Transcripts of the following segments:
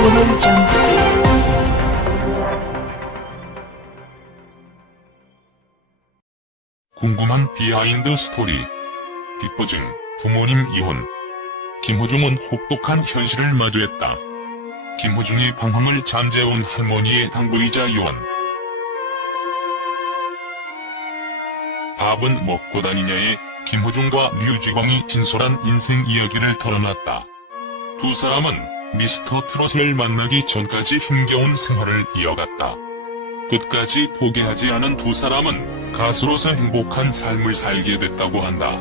문헌 점프. 궁금한 비하인드 스토리. 뒷버증, 부모님 이혼. 김호중은 혹독한 현실을 마주했다. 김호중의 방황을 잠재운 할머니의 당부이자 요원. 밥은 먹고 다니냐에 김호중과 류지광이 진솔한 인생 이야기를 털어놨다. 두 사람은 미스터 트롯을 만나기 전까지 힘겨운 생활을 이어갔다. 끝까지 포기하지 않은 두 사람은 가수로서 행복한 삶을 살게 됐다고 한다.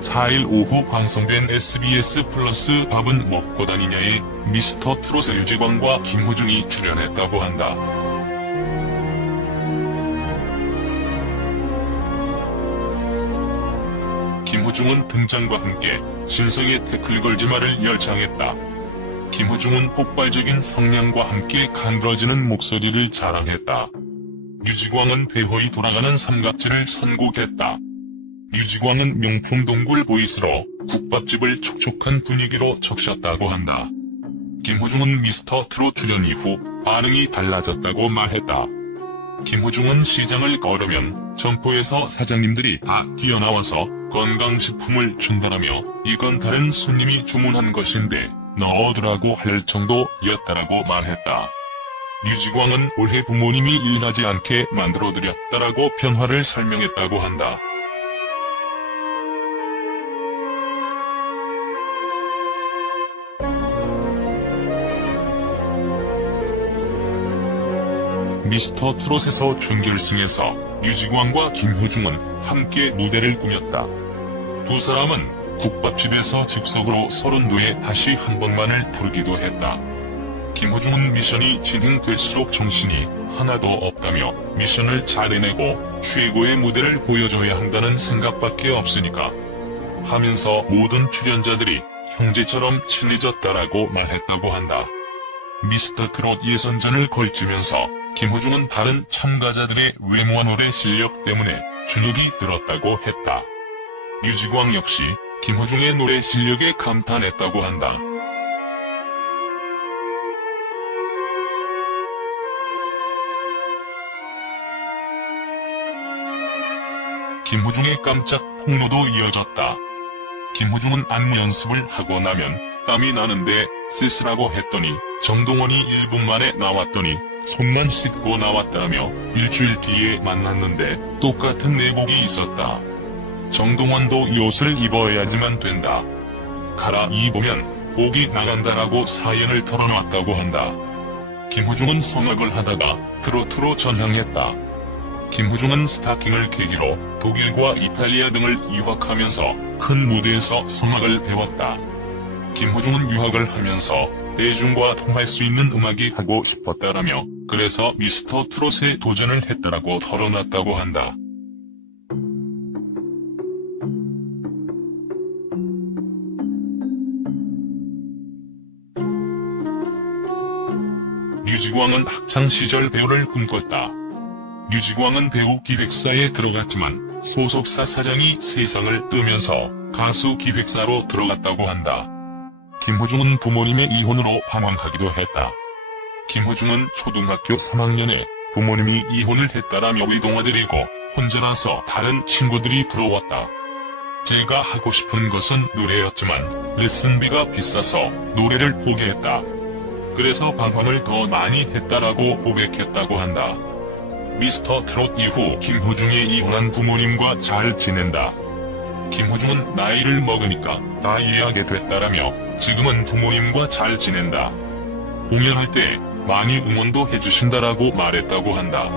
4일 오후 방송된 SBS 플러스 밥은 먹고 다니냐에 미스터 트롯 류지광과 김호중이 출연했다고 한다. 김호중은 등장과 함께 신성의 태클 걸지 마를 열창했다. 김호중은 폭발적인 성량과 함께 간드러지는 목소리를 자랑했다. 류지광은 배호이 돌아가는 삼각지를 선곡했다. 류지광은 명품 동굴 보이스로 국밥집을 촉촉한 분위기로 적셨다고 한다. 김호중은 미스터 트롯 출연 이후 반응이 달라졌다고 말했다. 김호중은 시장을 걸으면 점포에서 사장님들이 다 뛰어나와서 건강식품을 준다라며 이건 다른 손님이 주문한 것인데 넣어두라고 할 정도였다라고 말했다. 류지광은 올해 부모님이 일하지 않게 만들어드렸다라고 변화를 설명했다고 한다. 미스터 트롯에서 준결승에서 류지광과 김호중은 함께 무대를 꾸몄다. 두 사람은 국밥집에서 즉석으로 32회 다시 한 번만을 부르기도 했다. 김호중은 미션이 진행될수록 정신이 하나도 없다며 미션을 잘 해내고 최고의 무대를 보여줘야 한다는 생각밖에 없으니까 하면서 모든 출연자들이 형제처럼 친해졌다라고 말했다고 한다. 미스터 트롯 예선전을 걸치면서 김호중은 다른 참가자들의 외모와 노래 실력 때문에 주눅이 들었다고 했다. 류지광 역시 김호중의 노래 실력에 감탄했다고 한다. 김호중의 깜짝 폭로도 이어졌다. 김호중은 안무 연습을 하고 나면 땀이 나는데 씻으라고 했더니 정동원이 1분 만에 나왔더니 손만 씻고 나왔다며 일주일 뒤에 만났는데 똑같은 내복이 있었다. 정동원도 이 옷을 입어야지만 된다. 갈아입으면 복이 나간다라고 사연을 털어놨다고 한다. 김호중은 성악을 하다가 트로트로 전향했다. 김호중은 스타킹을 계기로 독일과 이탈리아 등을 유학하면서 큰 무대에서 성악을 배웠다. 김호중은 유학을 하면서 대중과 통할 수 있는 음악이 하고 싶었다라며 그래서 미스터 트롯에 도전을 했다라고 털어놨다고 한다. 류지광은 학창시절 배우를 꿈꿨다. 류지광은 배우 기획사에 들어갔지만 소속사 사장이 세상을 뜨면서 가수 기획사로 들어갔다고 한다. 김호중은 부모님의 이혼으로 방황하기도 했다. 김호중은 초등학교 3학년에 부모님이 이혼을 했다라며 외동아들이고 혼자라서 다른 친구들이 부러웠다. 제가 하고 싶은 것은 노래였지만 레슨비가 비싸서 노래를 포기했다. 그래서 방황을 더 많이 했다라고 고백했다고 한다. 미스터 트롯 이후 김호중의 이혼한 부모님과 잘 지낸다. 김호중은 나이를 먹으니까 다 이해하게 됐다라며 지금은 부모님과 잘 지낸다. 공연할 때 많이 응원도 해주신다라고 말했다고 한다.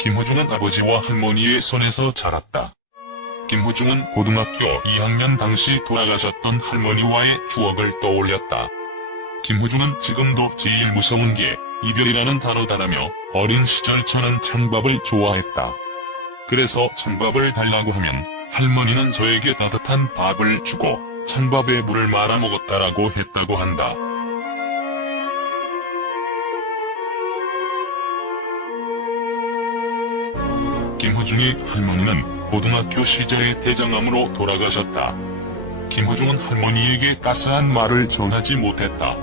김호중은 아버지와 할머니의 손에서 자랐다. 김호중은 고등학교 2학년 당시 돌아가셨던 할머니와의 추억을 떠올렸다. 김호중은 지금도 제일 무서운 게 이별이라는 단어다라며 어린 시절 저는 찬밥을 좋아했다. 그래서 찬밥을 달라고 하면 할머니는 저에게 따뜻한 밥을 주고 찬밥에 물을 말아 먹었다라고 했다고 한다. 김호중의 할머니는 고등학교 시절의 대장암으로 돌아가셨다. 김호중은 할머니에게 따스한 말을 전하지 못했다.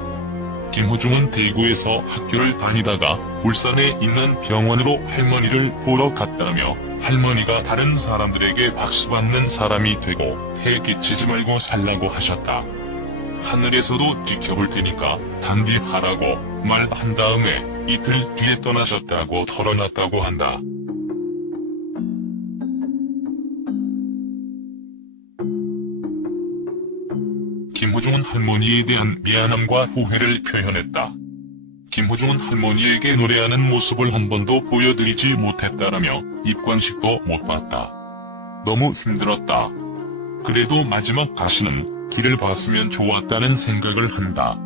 김호중은 대구에서 학교를 다니다가 울산에 있는 병원으로 할머니를 보러 갔다며 할머니가 다른 사람들에게 박수받는 사람이 되고 폐 끼치지 말고 살라고 하셨다. 하늘에서도 지켜볼 테니까 단디하라고 말한 다음에 이틀 뒤에 떠나셨다고 털어놨다고 한다. 김호중은 할머니에 대한 미안함과 후회를 표현했다. 김호중은 할머니에게 노래하는 모습을 한 번도 보여드리지 못했다라며 입관식도 못 봤다. 너무 힘들었다. 그래도 마지막 가시는 길을 봤으면 좋았다는 생각을 한다.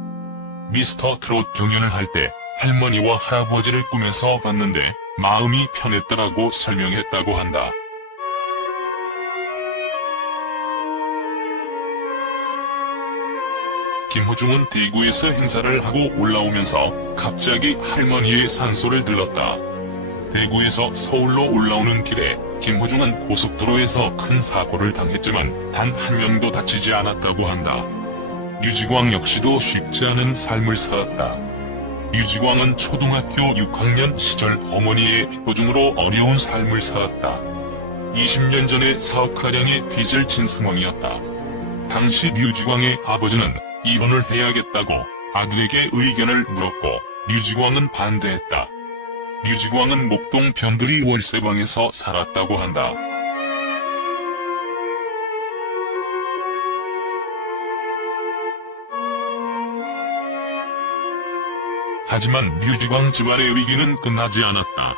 미스터 트롯 경연을 할 때 할머니와 할아버지를 꿈에서 봤는데 마음이 편했더라고 설명했다고 한다. 김호중은 대구에서 행사를 하고 올라오면서 갑자기 할머니의 산소를 들렀다. 대구에서 서울로 올라오는 길에 김호중은 고속도로에서 큰 사고를 당했지만 단 한 명도 다치지 않았다고 한다. 류지광 역시도 쉽지 않은 삶을 살았다. 류지광은 초등학교 6학년 시절 어머니의 빚보증으로 어려운 삶을 살았다. 20년 전에 사억가량의 빚을 진 상황이었다. 당시 류지광의 아버지는 이혼을 해야겠다고 아들에게 의견을 물었고 류지광은 반대했다. 류지광은 목동 변두리 월세방에서 살았다고 한다. 하지만 류지광 집안의 위기는 끝나지 않았다.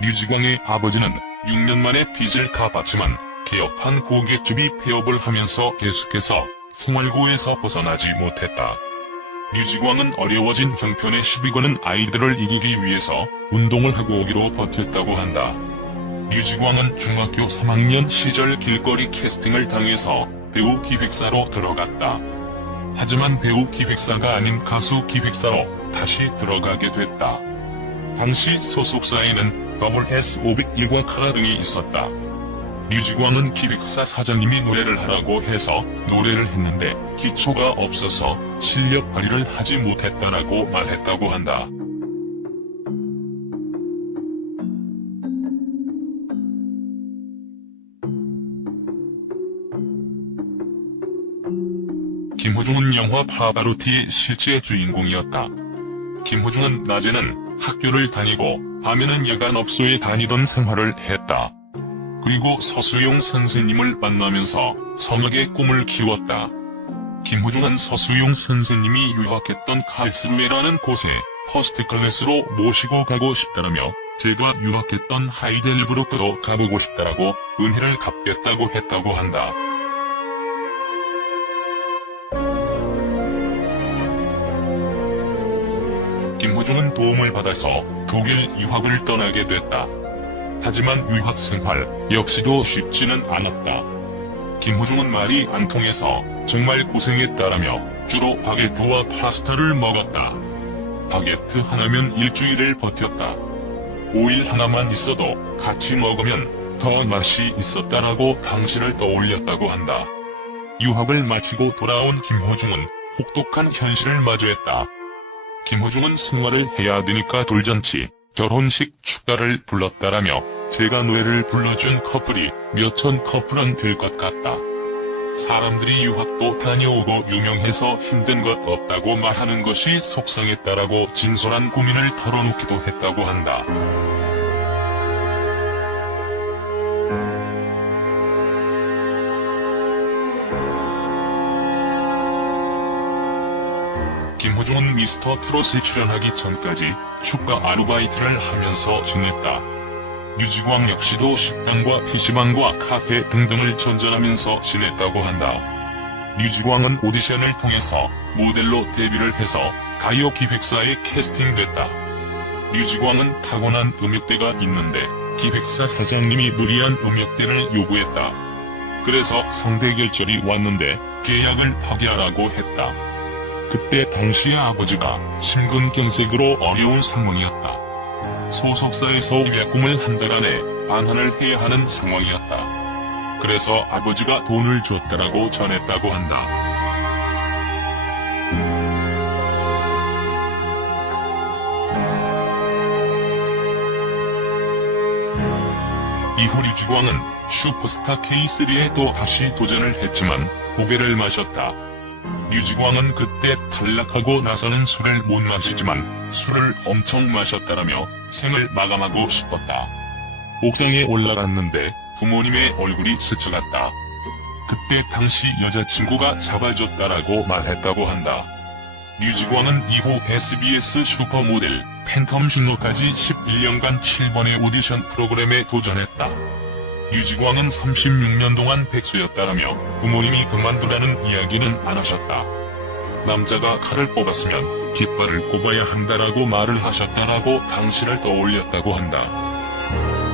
류지광의 아버지는 6년 만에 빚을 갚았지만 개업한 고깃집이 폐업을 하면서 계속해서 생활고에서 벗어나지 못했다. 류지광은 어려워진 형편에 시비거는 아이들을 이기기 위해서 운동을 하고 오기로 버텼다고 한다. 류지광은 중학교 3학년 시절 길거리 캐스팅을 당해서 배우 기획사로 들어갔다. 하지만 배우 기획사가 아닌 가수 기획사로 다시 들어가게 됐다. 당시 소속사에는 WS501과 카라 등이 있었다. 류지광은 기획사 사장님이 노래를 하라고 해서 노래를 했는데 기초가 없어서 실력 발휘를 하지 못했다라고 말했다고 한다. 김호중은 영화 파바로티의 실제 주인공이었다. 김호중은 낮에는 학교를 다니고 밤에는 야간업소에 다니던 생활을 했다. 그리고 서수용 선생님을 만나면서 성악의 꿈을 키웠다. 김호중은 서수용 선생님이 유학했던 칼스루에라는 곳에 퍼스트 클래스로 모시고 가고 싶다라며 제가 유학했던 하이델베르크도 가보고 싶다라고 은혜를 갚겠다고 했다고 한다. 김호중은 도움을 받아서 독일 유학을 떠나게 됐다. 하지만 유학 생활 역시도 쉽지는 않았다. 김호중은 말이 안 통해서 정말 고생했다라며 주로 바게트와 파스타를 먹었다. 바게트 하나면 일주일을 버텼다. 오일 하나만 있어도 같이 먹으면 더 맛이 있었다라고 당시를 떠올렸다고 한다. 유학을 마치고 돌아온 김호중은 혹독한 현실을 마주했다. 김호중은 생활을 해야 되니까 돌잔치, 결혼식 축가를 불렀다라며 제가 노래를 불러준 커플이 몇천 커플은 될 것 같다. 사람들이 유학도 다녀오고 유명해서 힘든 것 없다고 말하는 것이 속상했다라고 진솔한 고민을 털어놓기도 했다고 한다. 김호중은 미스터 트롯에 출연하기 전까지 축가 아르바이트를 하면서 지냈다. 류지광 역시도 식당과 PC방과 카페 등등을 전전하면서 지냈다고 한다. 류지광은 오디션을 통해서 모델로 데뷔를 해서 가요 기획사에 캐스팅됐다. 류지광은 타고난 음역대가 있는데 기획사 사장님이 무리한 음역대를 요구했다. 그래서 성대결절이 왔는데 계약을 파기하라고 했다. 그때 당시의 아버지가 심근경색으로 어려운 상황이었다. 소속사에서 계약금을 한 달 안에 반환을 해야 하는 상황이었다. 그래서 아버지가 돈을 줬다라고 전했다고 한다. 이후 류지광은 슈퍼스타 K3에 또 다시 도전을 했지만 고개를 마셨다. 류지광은 그때 탈락하고 나서는 술을 못 마시지만 술을 엄청 마셨다라며 생을 마감하고 싶었다. 옥상에 올라갔는데 부모님의 얼굴이 스쳐갔다. 그때 당시 여자친구가 잡아줬다라고 말했다고 한다. 류지광은 이후 SBS 슈퍼모델 팬텀 신로까지 11년간 7번의 오디션 프로그램에 도전했다. 류지광은 36년 동안 백수였다라며 부모님이 그만두라는 이야기는 안 하셨다. 남자가 칼을 뽑았으면 깃발을 꼽아야 한다라고 말을 하셨다라고 당시를 떠올렸다고 한다.